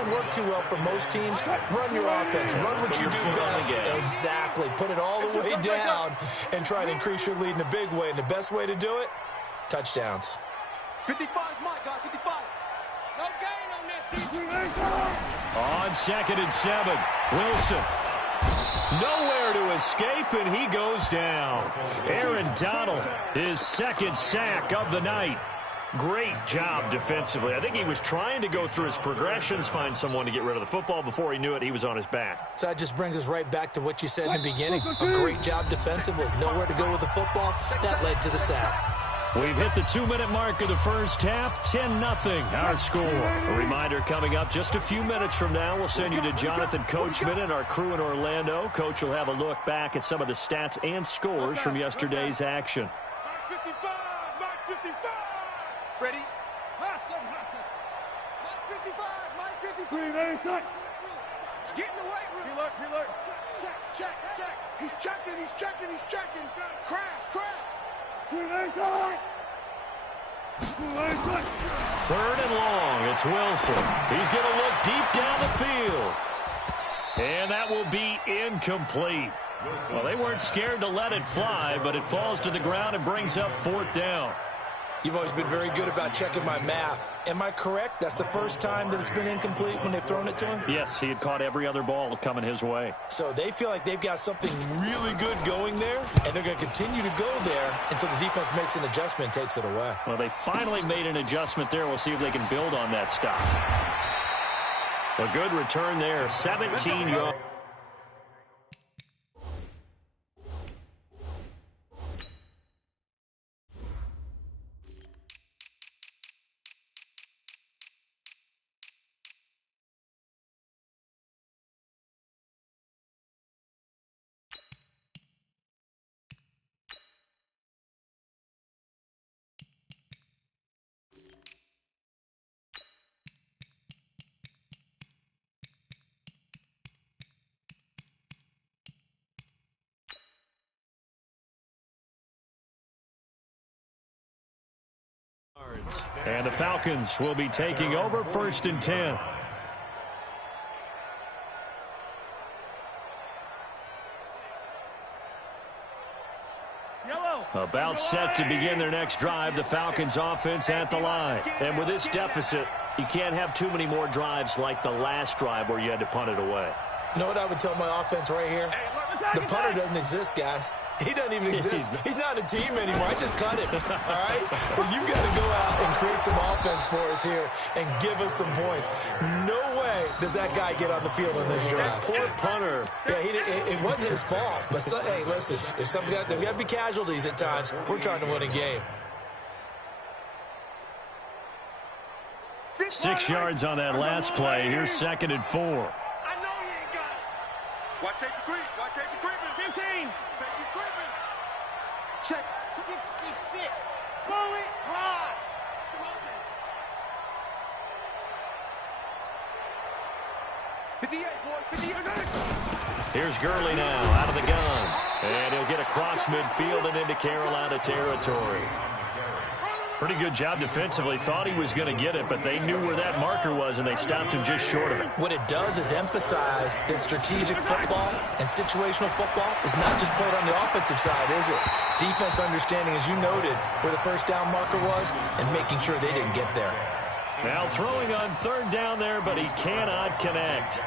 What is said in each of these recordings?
doesn't work too well for most teams. Run your offense. Run what you do best. Exactly. Put it all the way down and try to increase your lead in a big way. And the best way to do it, touchdowns. 55 is my guy, 55. No gain on this. On 2nd and 7, Wilson. Nowhere to escape, and he goes down. Aaron Donald, his 2nd sack of the night. Great job defensively. I think he was trying to go through his progressions, find someone to get rid of the football. Before he knew it, he was on his back. So that just brings us right back to what you said in the beginning. A great job defensively. Nowhere to go with the football. That led to the sack. We've hit the 2-minute mark of the first half. 10-0 our score. A reminder coming up just a few minutes from now. We'll send you to Jonathan Coachman and our crew in Orlando. Coach will have a look back at some of the stats and scores from yesterday's action. 55, 55. Ready? Hustle. 55. Get in the weight room. Reload. Check. He's checking. Crash. 3rd and long. It's Wilson. He's going to look deep down the field. And that will be incomplete. Well, they weren't scared to let it fly, but it falls to the ground and brings up 4th down. You've always been very good about checking my math. Am I correct? That's the first time that it's been incomplete when they've thrown it to him? Yes, he had caught every other ball coming his way. So they feel like they've got something really good going there, and they're going to continue to go there until the defense makes an adjustment and takes it away. Well, they finally made an adjustment there. We'll see if they can build on that stop. A good return there, 17 yards. And the Falcons will be taking over 1st and 10. About set to begin their next drive, the Falcons offense at the line. And with this deficit, you can't have too many more drives like the last drive where you had to punt it away. You know what I would tell my offense right here? The punter doesn't exist, guys. He doesn't even exist. He's not a team anymore. I just cut him, all right? So you've got to go out and create some offense for us here and give us some points. No way does that guy get on the field on this drive. Poor punter. Yeah, it wasn't his fault. But, hey, listen, there's got to be casualties at times. We're trying to win a game. 6 yards on that last play. Here's 2nd and 4. I know you ain't got it. Watch safety creep. 15. Safety creeping. Check. 66. Pull it high. 58, boys. 58. Here's Gurley now out of the gun. And he'll get across midfield and into Carolina territory. Pretty good job defensively. Thought he was going to get it, but they knew where that marker was, and they stopped him just short of it. What it does is emphasize that strategic football and situational football is not just played on the offensive side, is it? Defense understanding, as you noted, where the 1st down marker was and making sure they didn't get there. Now throwing on 3rd down there, but he cannot connect.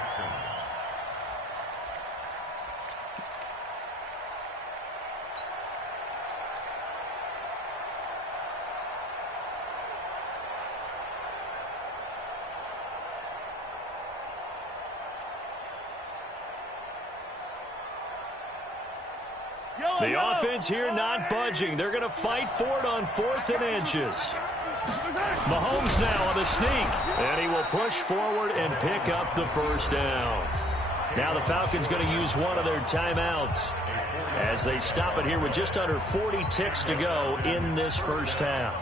The offense here not budging. They're going to fight for it on 4th and inches. Mahomes now on the sneak. And he will push forward and pick up the 1st down. Now the Falcons going to use one of their timeouts as they stop it here with just under 40 ticks to go in this 1st half.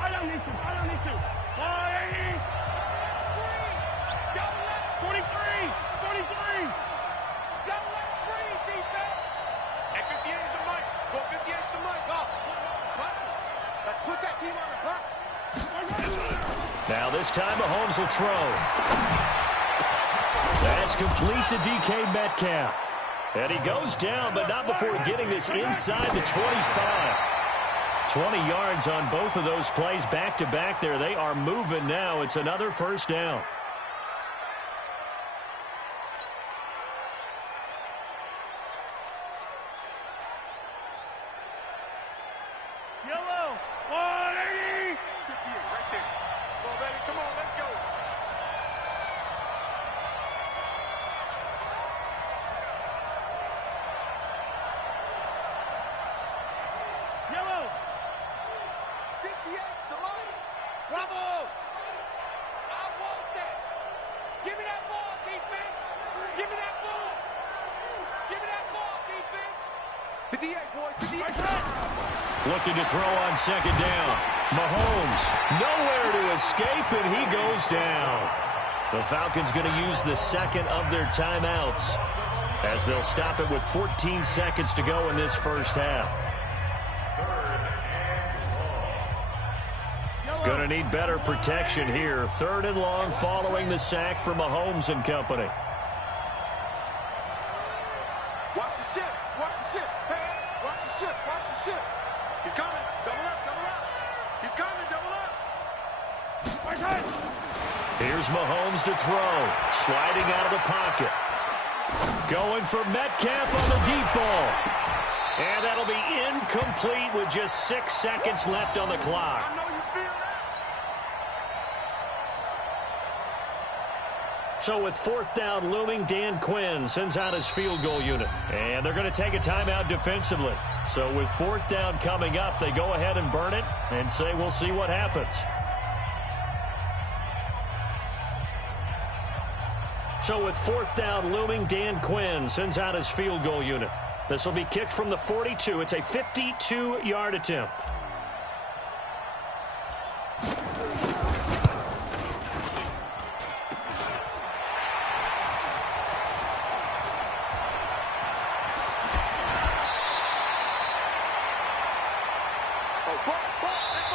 I don't need to. 43. Don't let free, defense. And 58 is the mic. Go 58 is the mic. Go. Let's put that team on the ground. Now this time Mahomes will throw. That's complete to DK Metcalf. And he goes down, but not before getting this inside the 25. 20 yards on both of those plays back-to-back there. They are moving now. It's another first down. Yellow, 180. Right there. Come on, baby. Come on, let's go. Yellow. 58's the line. Bravo. I want that. Give me that ball, defense. Give me that ball. Give me that ball, defense. 58, boys. 58. Looking to throw on second down. Mahomes, nowhere to escape, and he goes down. The Falcons going to use the second of their timeouts as they'll stop it with 14 seconds to go in this first half. Going to need better protection here. 3rd and long following the sack from Mahomes and company. Watch the ship. Watch the ship. Hey, watch the ship. Watch the ship. He's coming. Double up. Double up. He's coming. Double up. Right side. Here's Mahomes to throw. Sliding out of the pocket. Going for Metcalf on the deep ball. And that'll be incomplete with just 6 seconds left on the clock. I know you feel that. So with 4th down looming, Dan Quinn sends out his field goal unit. And they're going to take a timeout defensively. So with 4th down coming up, they go ahead and burn it and say we'll see what happens. So with 4th down looming, Dan Quinn sends out his field goal unit. This will be kicked from the 42. It's a 52-yard attempt.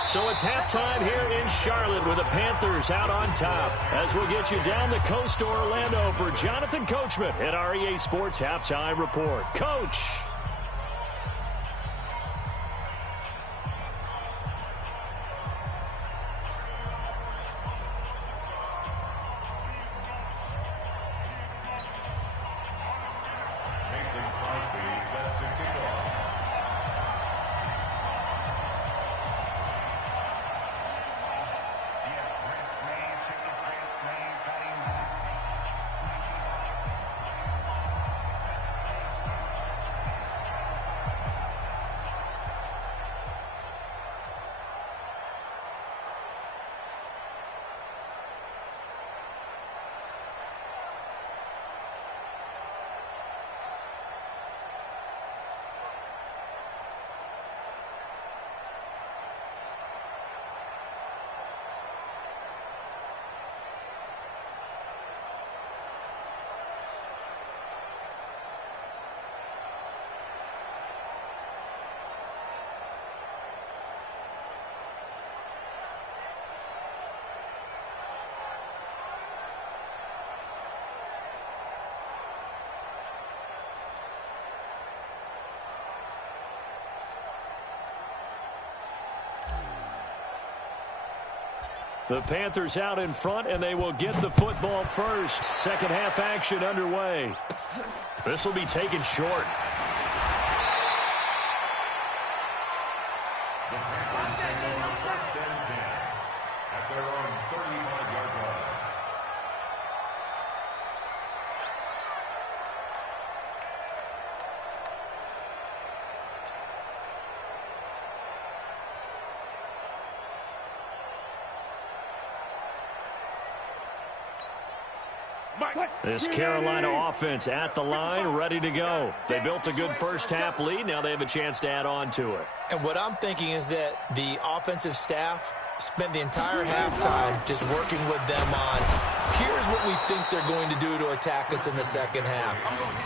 So it's halftime here in Charlotte with the Panthers out on top. As we'll get you down the coast to Orlando for Jonathan Coachman at our EA Sports Halftime Report. Coach. The Panthers out in front, and they will get the football first. Second half action underway. This will be taken short. At their own 35-yard line. This Carolina offense at the line, ready to go. They built a good first half lead. Now they have a chance to add on to it. And what I'm thinking is that the offensive staff spent the entire halftime just working with them on, here's what we think they're going to do to attack us in the second half.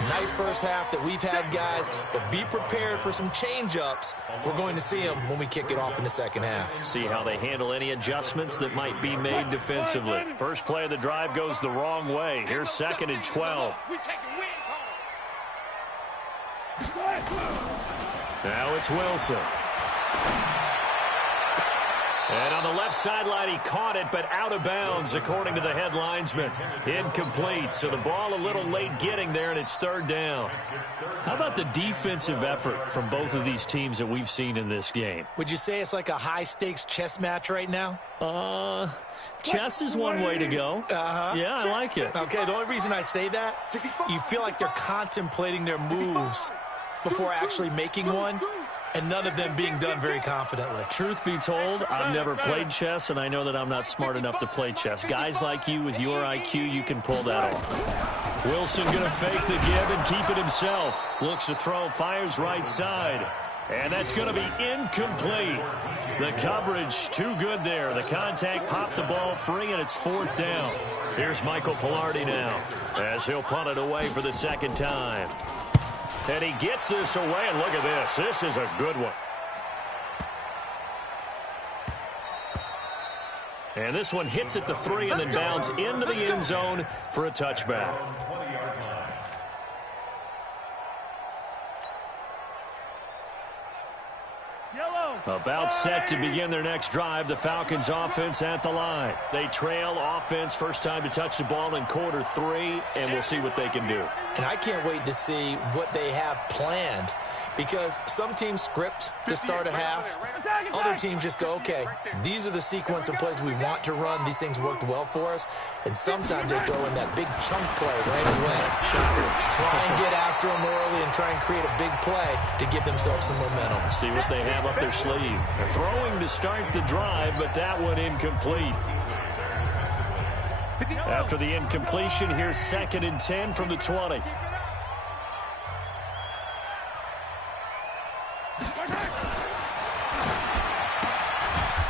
Nice first half that we've had, guys, but be prepared for some change-ups. We're going to see them when we kick it off in the second half. See how they handle any adjustments that might be made defensively. First play of the drive goes the wrong way. Here's 2nd and 12. Now it's Wilson. And on the left sideline, he caught it, but out of bounds, according to the head linesman. Incomplete, so the ball a little late getting there, and it's 3rd down. How about the defensive effort from both of these teams that we've seen in this game? Would you say it's like a high-stakes chess match right now? Chess is one way to go. Yeah, I like it. Okay, the only reason I say that, you feel like they're contemplating their moves before actually making one, and none of them being done very confidently. Truth be told, I've never played chess, and I know that I'm not smart enough to play chess. Guys like you with your IQ, you can pull that off. Wilson going to fake the give and keep it himself. Looks to throw, fires right side. And that's going to be incomplete. The coverage too good there. The contact popped the ball free, and it's 4th down. Here's Michael Pilardi now as he'll punt it away for the 2nd time. And he gets this away, and look at this. This is a good one. And this one hits at the 3 and then bounds into the end zone for a touchback. About set to begin their next drive, the Falcons offense at the line. They trail offense, first time to touch the ball in Q3, and we'll see what they can do. And I can't wait to see what they have planned, because some teams script to start a half. Other teams just go, okay, these are the sequence of plays we want to run. These things worked well for us. And sometimes they throw in that big chunk play right away. Try and get after them early and try and create a big play to give themselves some momentum. See what they have up their sleeve. They're throwing to start the drive, but that one incomplete. After the incompletion, here's 2nd and 10 from the 20.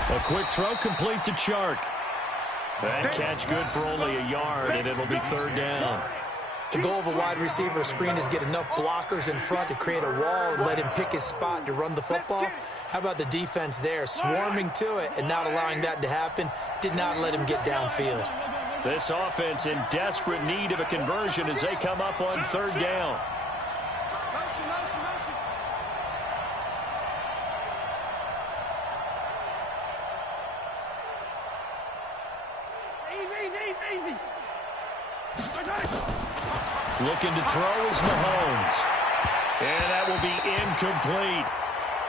A quick throw complete to Chark. That catch good for only a yard, and it'll be 3rd down. The goal of a wide receiver screen is get enough blockers in front to create a wall and let him pick his spot to run the football. How about the defense there, swarming to it and not allowing that to happen? Did not let him get downfield. This offense in desperate need of a conversion as they come up on 3rd down. Looking to throw is Mahomes. And that will be incomplete.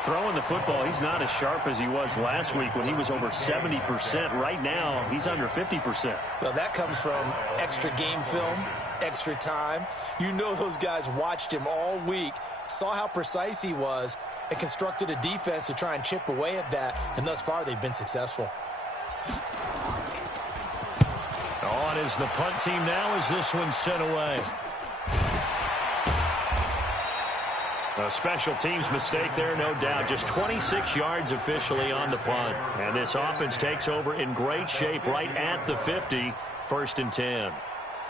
Throwing the football, he's not as sharp as he was last week when he was over 70%. Right now, he's under 50%. Well, that comes from extra game film, extra time. You know those guys watched him all week, saw how precise he was, and constructed a defense to try and chip away at that. And thus far, they've been successful. On is the punt team now as this one's sent away. A special teams mistake there, no doubt. Just 26 yards officially on the punt. And this offense takes over in great shape right at the 50, 1st and 10.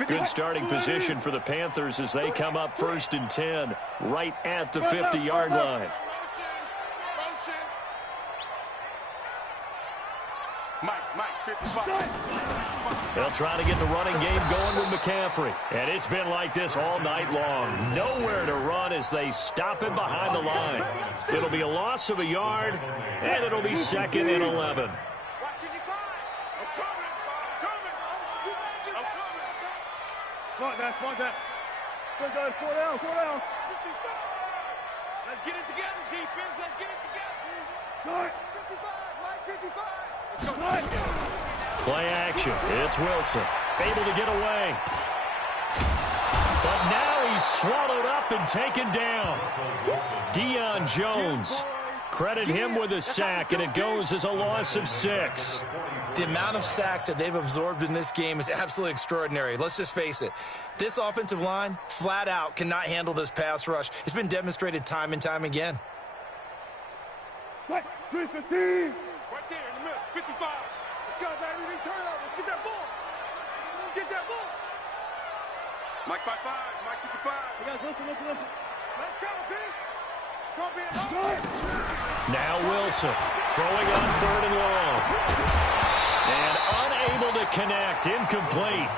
Good starting position for the Panthers as they come up 1st and 10 right at the 50-yard line. Mike, 55. They'll try to get the running game going with McCaffrey. And it's been like this all night long. Nowhere to run as they stop him behind the line. It'll be a loss of a yard, and it'll be 2nd and 11. Point that. Go down. Let's get it together, defense. Let's get it together. 55, Mike, 55. Play action. It's Wilson. Able to get away. But now he's swallowed up and taken down. Deion Jones. Credit him with a sack, and it goes as a loss of 6. The amount of sacks that they've absorbed in this game is absolutely extraordinary. Let's just face it. This offensive line, flat out, cannot handle this pass rush. It's been demonstrated time and time again. Right there in the middle, 55. Let's go, baby. We turn up. Let's get that ball. Let's get that ball. Mike 55, Mike 55. You guys listen. Let's go, B. It's going to be a Now Wilson throwing on 3rd and long. And unable to connect, incomplete.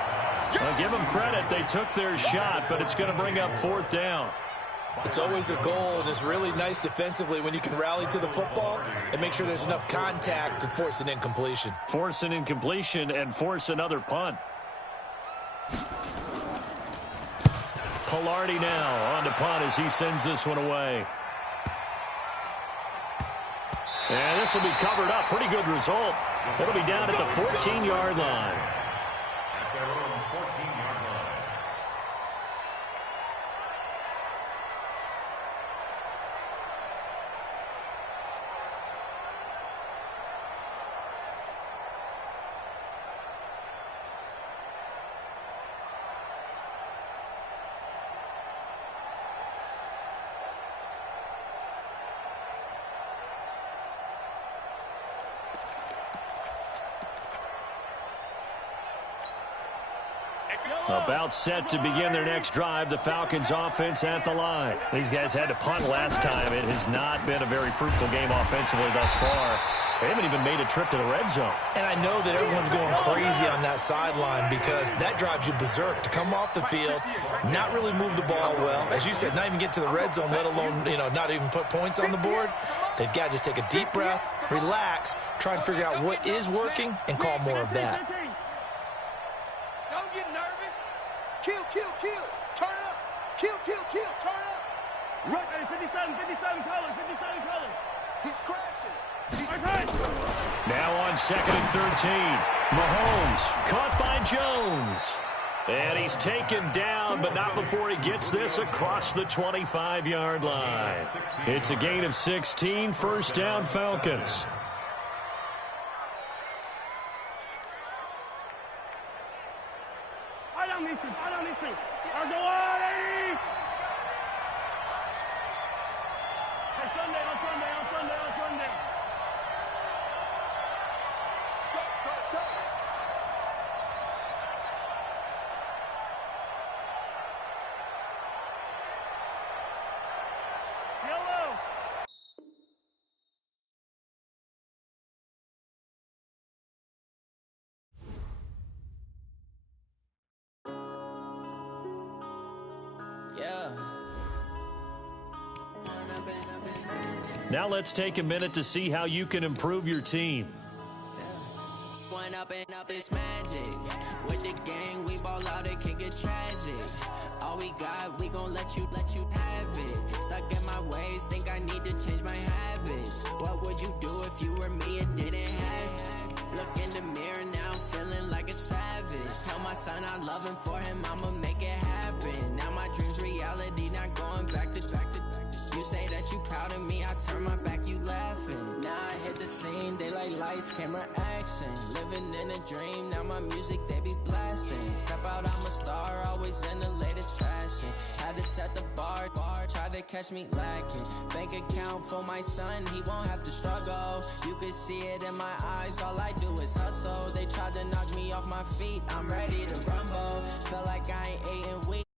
I'll give them credit, they took their shot, but it's going to bring up 4th down. It's always a goal, and it's really nice defensively when you can rally to the football and make sure there's enough contact to force an incompletion. Force an incompletion and force another punt. Pilardi now on to punt as he sends this one away. And this will be covered up. Pretty good result. It'll be down at the 14-yard line. At their own 14-yard line. About set to begin their next drive, the Falcons offense at the line. These guys had to punt last time. It has not been a very fruitful game offensively thus far. They haven't even made a trip to the red zone. And I know that everyone's going crazy on that sideline because that drives you berserk to come off the field, not really move the ball well. As you said, not even get to the red zone, let alone, not even put points on the board. They've got to just take a deep breath, relax, try and figure out what is working, and call more of that. Don't get nervous. Kill. Turn up. Kill. Turn up. Rush. 57 colors. He's crashing. Now on 2nd and 13. Mahomes caught by Jones. And he's taken down, but not before he gets this across the 25-yard line. It's a gain of 16, 1st down Falcons. I don't need to. I'll go on, 80. Hey, Sunday. Go. Yellow. Now let's take a minute to see how you can improve your team. One up and up is magic. With the gang, we ball out, it can get tragic. All we got, we gon' let you have it. Stuck in my ways, think I need to change my habits. What would you do if you were me and didn't have it? Look in the mirror now, I'm feeling like a savage. Tell my son I love him, for him I'ma make it happen. Now my dream's reality, not going back to. You say that you proud of me, I turn my back, you laughing. Now I hit the scene, they like lights, camera, action. Living in a dream, now my music, they be blasting. Step out, I'm a star, always in the latest fashion. Had to set the bar, try to catch me lacking. Bank account for my son, he won't have to struggle. You can see it in my eyes, all I do is hustle. They tried to knock me off my feet, I'm ready to rumble. Feel like I ain't 8 weeks.